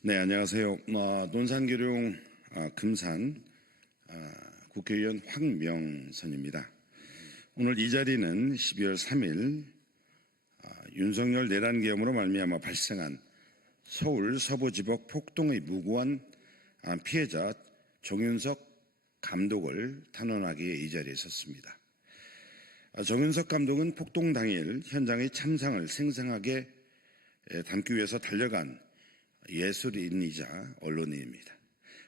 네, 안녕하세요. 논산계룡 금산 국회의원 황명선입니다. 오늘 이 자리는 12월 3일 윤석열 내란계엄으로 말미암아 발생한 서울 서부지법 폭동의 무고한 피해자 정윤석 감독을 탄원하기 위해 이 자리에 섰습니다. 정윤석 감독은 폭동 당일 현장의 참상을 생생하게 담기 위해서 달려간 예술인이자 언론인입니다.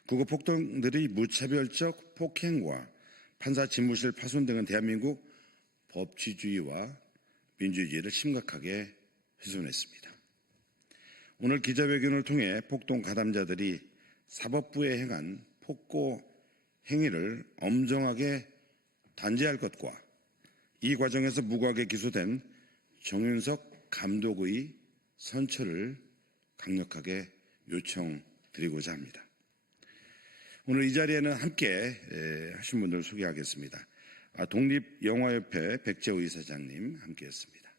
국어 폭동들의 무차별적 폭행과 판사 집무실 파손 등은 대한민국 법치주의와 민주주의를 심각하게 훼손했습니다. 오늘 기자회견을 통해 폭동 가담자들이 사법부에 행한 폭거 행위를 엄정하게 단죄할 것과 이 과정에서 무고하게 기소된 정윤석 감독의 선처를 강력하게 요청드리고자 합니다. 오늘 이 자리에는 함께 하신 분들 소개하겠습니다. 독립영화협회 백재호 이사장님 함께했습니다.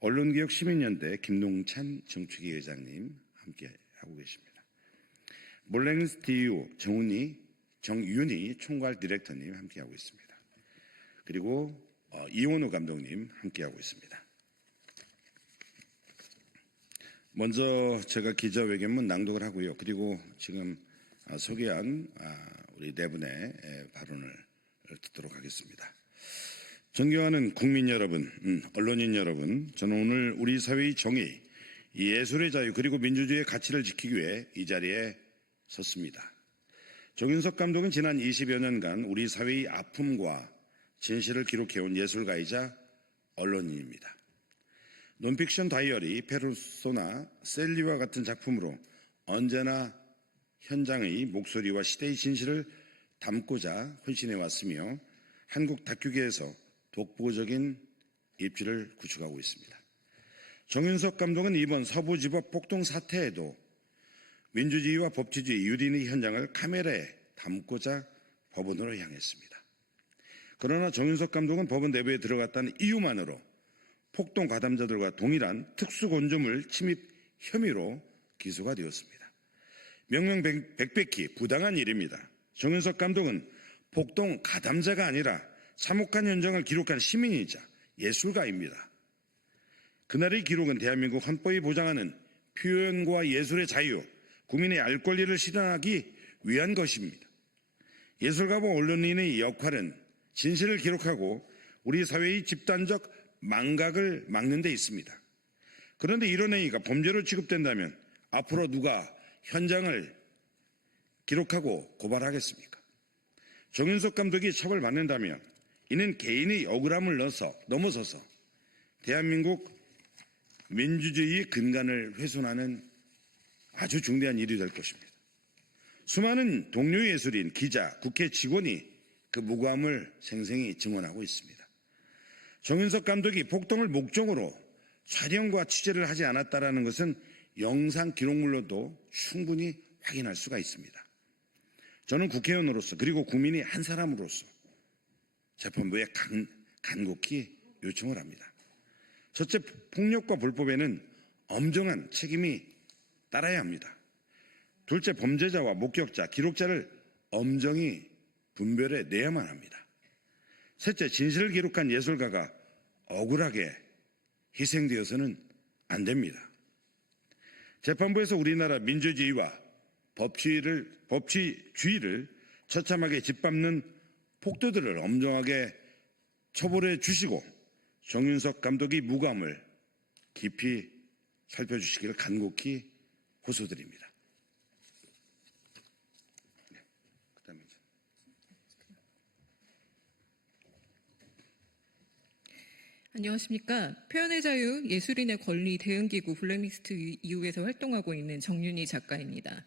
언론개혁 시민연대 김동찬 정치기 회장님 함께하고 계십니다. 몰랭스티유 정윤희 총괄 디렉터님 함께하고 있습니다. 그리고 이원우 감독님 함께하고 있습니다. 먼저 제가 기자회견문 낭독을 하고요. 그리고 지금 소개한 우리 네 분의 발언을 듣도록 하겠습니다. 존경하는 국민 여러분, 언론인 여러분, 저는 오늘 우리 사회의 정의, 예술의 자유 그리고 민주주의의 가치를 지키기 위해 이 자리에 섰습니다. 정윤석 감독은 지난 20여 년간 우리 사회의 아픔과 진실을 기록해온 예술가이자 언론인입니다. 논픽션 다이어리, 페르소나, 셀리와 같은 작품으로 언제나 현장의 목소리와 시대의 진실을 담고자 헌신해 왔으며 한국 다큐계에서 독보적인 입지를 구축하고 있습니다. 정윤석 감독은 이번 서부지법 폭동 사태에도 민주주의와 법치주의 유린의 현장을 카메라에 담고자 법원으로 향했습니다. 그러나 정윤석 감독은 법원 내부에 들어갔다는 이유만으로 폭동 가담자들과 동일한 특수건조물 침입 혐의로 기소가 되었습니다. 명명백백히 부당한 일입니다. 정윤석 감독은 폭동 가담자가 아니라 참혹한 현장을 기록한 시민이자 예술가입니다. 그날의 기록은 대한민국 헌법이 보장하는 표현과 예술의 자유, 국민의 알 권리를 실현하기 위한 것입니다. 예술가와 언론인의 역할은 진실을 기록하고 우리 사회의 집단적 망각을 막는 데 있습니다. 그런데 이런 행위가 범죄로 취급된다면 앞으로 누가 현장을 기록하고 고발하겠습니까? 정윤석 감독이 처벌받는다면 이는 개인의 억울함을 넘어서서 대한민국 민주주의의 근간을 훼손하는 아주 중대한 일이 될 것입니다. 수많은 동료 예술인, 기자, 국회 직원이 그 무고함을 생생히 증언하고 있습니다. 정윤석 감독이 폭동을 목적으로 촬영과 취재를 하지 않았다는 것은 영상 기록물로도 충분히 확인할 수가 있습니다. 저는 국회의원으로서 그리고 국민의 한 사람으로서 재판부에 간곡히 요청을 합니다. 첫째, 폭력과 불법에는 엄정한 책임이 따라야 합니다. 둘째, 범죄자와 목격자, 기록자를 엄정히 분별해 내야만 합니다. 셋째, 진실을 기록한 예술가가 억울하게 희생되어서는 안 됩니다. 재판부에서 우리나라 민주주의와 법치주의를 처참하게 짓밟는 폭도들을 엄정하게 처벌해 주시고 정윤석 감독의 무고함을 깊이 살펴주시기를 간곡히 호소드립니다. 안녕하십니까. 표현의 자유, 예술인의 권리 대응기구 블랙리스트 이후에서 활동하고 있는 정윤희 작가입니다.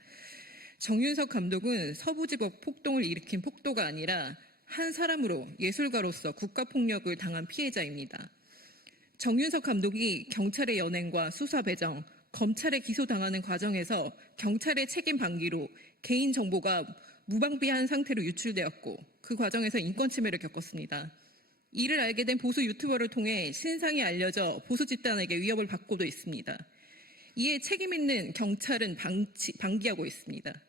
정윤석 감독은 서부지법 폭동을 일으킨 폭도가 아니라 한 사람으로 예술가로서 국가폭력을 당한 피해자입니다. 정윤석 감독이 경찰의 연행과 수사 배정, 검찰에 기소당하는 과정에서 경찰의 책임 방기로 개인정보가 무방비한 상태로 유출되었고 그 과정에서 인권침해를 겪었습니다. 이를 알게 된 보수 유튜버를 통해 신상이 알려져 보수 집단에게 위협을 받고도 있습니다. 이에 책임 있는 경찰은 방기하고 있습니다.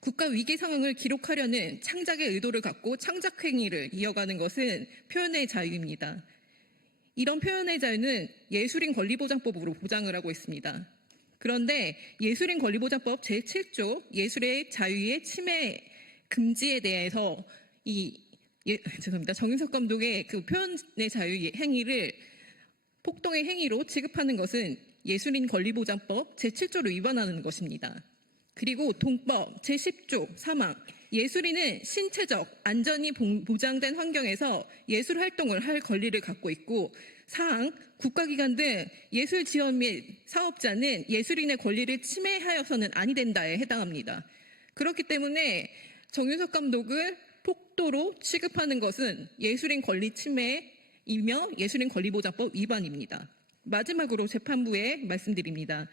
국가 위기 상황을 기록하려는 창작의 의도를 갖고 창작 행위를 이어가는 것은 표현의 자유입니다. 이런 표현의 자유는 예술인 권리보장법으로 보장을 하고 있습니다. 그런데 예술인 권리보장법 제7조 예술의 자유의 침해 금지에 대해서 정윤석 감독의 그 표현의 자유 행위를 폭동의 행위로 취급하는 것은 예술인 권리보장법 제7조를 위반하는 것입니다. 그리고 동법 제10조 3항 예술인은 신체적 안전이 보장된 환경에서 예술 활동을 할 권리를 갖고 있고 4항 국가기관 등 예술 지원 및 사업자는 예술인의 권리를 침해하여서는 아니 된다에 해당합니다. 그렇기 때문에 정윤석 감독을 폭도로 취급하는 것은 예술인 권리 침해이며 예술인 권리보장법 위반입니다. 마지막으로 재판부에 말씀드립니다.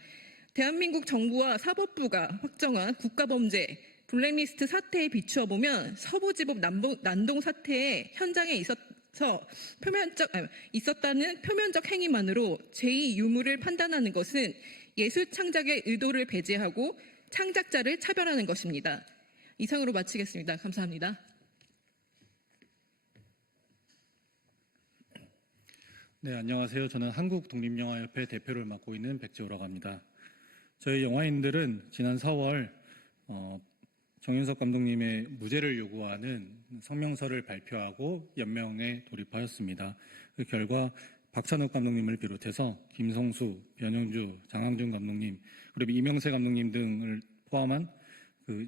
대한민국 정부와 사법부가 확정한 국가범죄 블랙리스트 사태에 비추어 보면 서부지법 난동 사태의 현장에 있었다는 표면적 행위만으로 제2 유무를 판단하는 것은 예술 창작의 의도를 배제하고 창작자를 차별하는 것입니다. 이상으로 마치겠습니다. 감사합니다. 네, 안녕하세요. 저는 한국독립영화협회 대표를 맡고 있는 백지호라고 합니다. 저희 영화인들은 지난 4월 정윤석 감독님의 무죄를 요구하는 성명서를 발표하고 연명에 돌입하였습니다. 그 결과 박찬욱 감독님을 비롯해서 김성수, 변영주, 장항준 감독님, 그리고 이명세 감독님 등을 포함한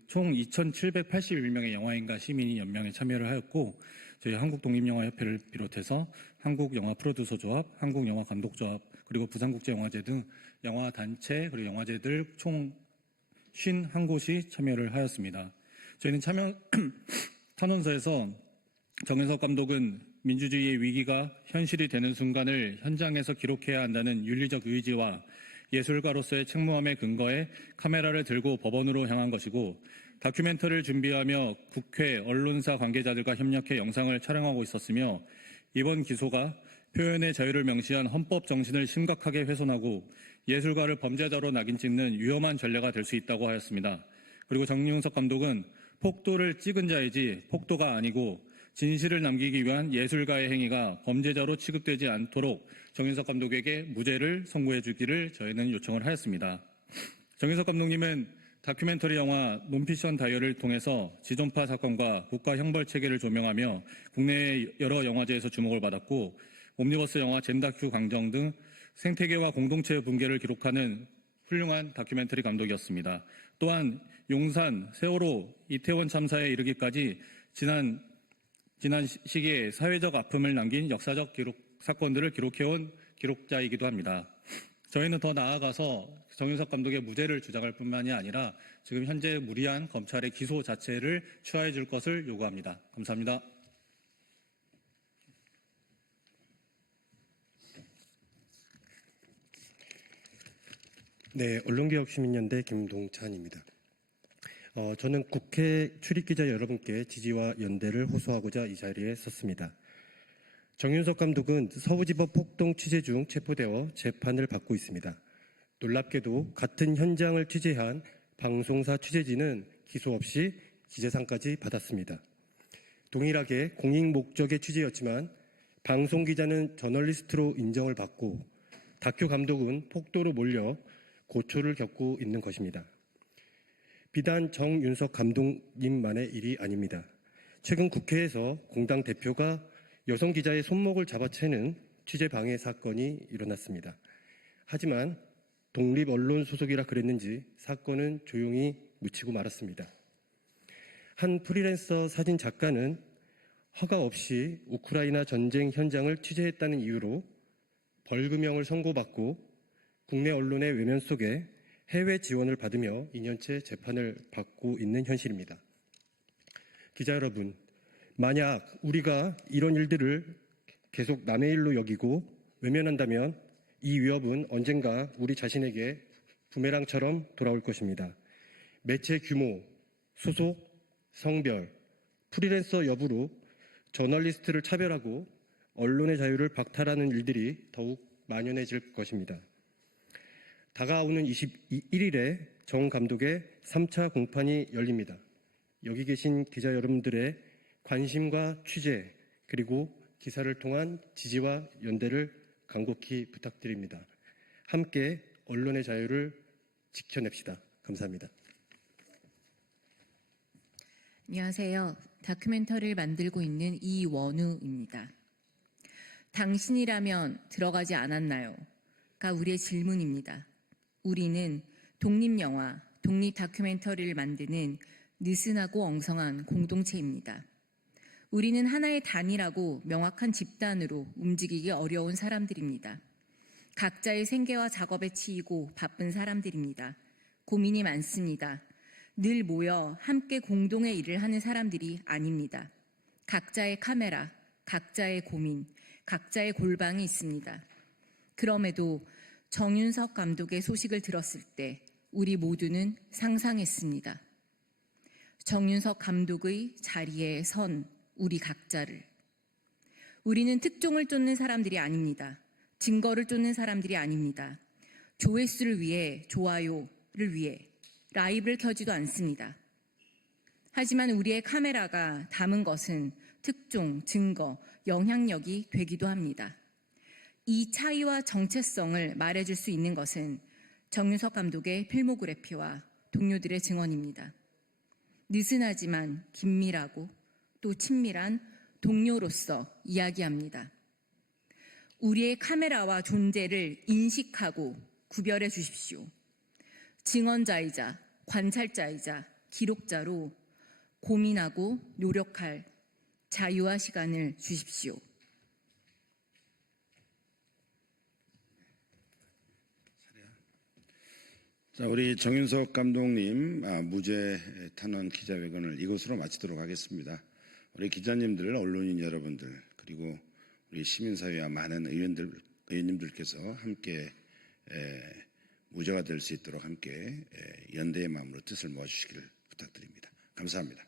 총 2,781명의 영화인과 시민이 연명에 참여를 하였고, 저희 한국독립영화협회를 비롯해서 한국영화프로듀서조합, 한국영화감독조합, 그리고 부산국제영화제 등 영화단체 그리고 영화제들 총 51곳이 참여를 하였습니다. 저희는 탄원서에서 정윤석 감독은 민주주의의 위기가 현실이 되는 순간을 현장에서 기록해야 한다는 윤리적 의지와 예술가로서의 책무함에 근거해 카메라를 들고 법원으로 향한 것이고, 다큐멘터리를 준비하며 국회, 언론사 관계자들과 협력해 영상을 촬영하고 있었으며, 이번 기소가 표현의 자유를 명시한 헌법 정신을 심각하게 훼손하고 예술가를 범죄자로 낙인 찍는 위험한 전례가 될 수 있다고 하였습니다. 그리고 정윤석 감독은 폭도를 찍은 자이지 폭도가 아니고 진실을 남기기 위한 예술가의 행위가 범죄자로 취급되지 않도록 정윤석 감독에게 무죄를 선고해 주기를 저희는 요청을 하였습니다. 정윤석 감독님은 다큐멘터리 영화 논피션 다이어를 통해서 지존파 사건과 국가 형벌 체계를 조명하며 국내 여러 영화제에서 주목을 받았고, 옴니버스 영화 젠다큐 강정 등 생태계와 공동체의 붕괴를 기록하는 훌륭한 다큐멘터리 감독이었습니다. 또한 용산, 세월호, 이태원 참사에 이르기까지 지난 시기에 사회적 아픔을 남긴 역사적 사건들을 기록해온 기록자이기도 합니다. 저희는 더 나아가서 정윤석 감독의 무죄를 주장할 뿐만이 아니라 지금 현재 무리한 검찰의 기소 자체를 취하해 줄 것을 요구합니다. 감사합니다. 네, 언론개혁시민연대 김동찬입니다. 저는 국회 출입기자 여러분께 지지와 연대를 호소하고자 이 자리에 섰습니다. 정윤석 감독은 서부지법 폭동 취재 중 체포되어 재판을 받고 있습니다. 놀랍게도 같은 현장을 취재한 방송사 취재진은 기소 없이 기재상까지 받았습니다. 동일하게 공익 목적의 취재였지만 방송기자는 저널리스트로 인정을 받고 다큐 감독은 폭도로 몰려 고초를 겪고 있는 것입니다. 비단 정윤석 감독님만의 일이 아닙니다. 최근 국회에서 공당 대표가 여성 기자의 손목을 잡아채는 취재 방해 사건이 일어났습니다. 하지만 독립 언론 소속이라 그랬는지 사건은 조용히 묻히고 말았습니다. 한 프리랜서 사진 작가는 허가 없이 우크라이나 전쟁 현장을 취재했다는 이유로 벌금형을 선고받고 국내 언론의 외면 속에 해외 지원을 받으며 2년째 재판을 받고 있는 현실입니다. 기자 여러분, 만약 우리가 이런 일들을 계속 남의 일로 여기고 외면한다면 이 위협은 언젠가 우리 자신에게 부메랑처럼 돌아올 것입니다. 매체 규모, 소속, 성별, 프리랜서 여부로 저널리스트를 차별하고 언론의 자유를 박탈하는 일들이 더욱 만연해질 것입니다. 다가오는 21일에 정 감독의 3차 공판이 열립니다. 여기 계신 기자 여러분들의 관심과 취재 그리고 기사를 통한 지지와 연대를 간곡히 부탁드립니다. 함께 언론의 자유를 지켜냅시다. 감사합니다. 안녕하세요. 다큐멘터리를 만들고 있는 이원우입니다. 당신이라면 들어가지 않았나요? 가 우리의 질문입니다. 우리는 독립영화, 독립다큐멘터리를 만드는 느슨하고 엉성한 공동체입니다. 우리는 하나의 단이라고 명확한 집단으로 움직이기 어려운 사람들입니다. 각자의 생계와 작업에 치이고 바쁜 사람들입니다. 고민이 많습니다. 늘 모여 함께 공동의 일을 하는 사람들이 아닙니다. 각자의 카메라, 각자의 고민, 각자의 골방이 있습니다. 그럼에도 정윤석 감독의 소식을 들었을 때 우리 모두는 상상했습니다. 정윤석 감독의 자리에 선 우리 각자를. 우리는 특종을 쫓는 사람들이 아닙니다. 증거를 쫓는 사람들이 아닙니다. 조회수를 위해, 좋아요를 위해 라이브를 켜지도 않습니다. 하지만 우리의 카메라가 담은 것은 특종, 증거, 영향력이 되기도 합니다. 이 차이와 정체성을 말해줄 수 있는 것은 정윤석 감독의 필모그래피와 동료들의 증언입니다. 느슨하지만 긴밀하고 또 친밀한 동료로서 이야기합니다. 우리의 카메라와 존재를 인식하고 구별해 주십시오. 증언자이자 관찰자이자 기록자로 고민하고 노력할 자유와 시간을 주십시오. 자, 우리 정윤석 감독님 무죄 탄원 기자회견을 이것으로 마치도록 하겠습니다. 우리 기자님들, 언론인 여러분들, 그리고 우리 시민사회와 많은 의원님들께서 함께 무죄가 될 수 있도록 함께 연대의 마음으로 뜻을 모아주시기를 부탁드립니다. 감사합니다.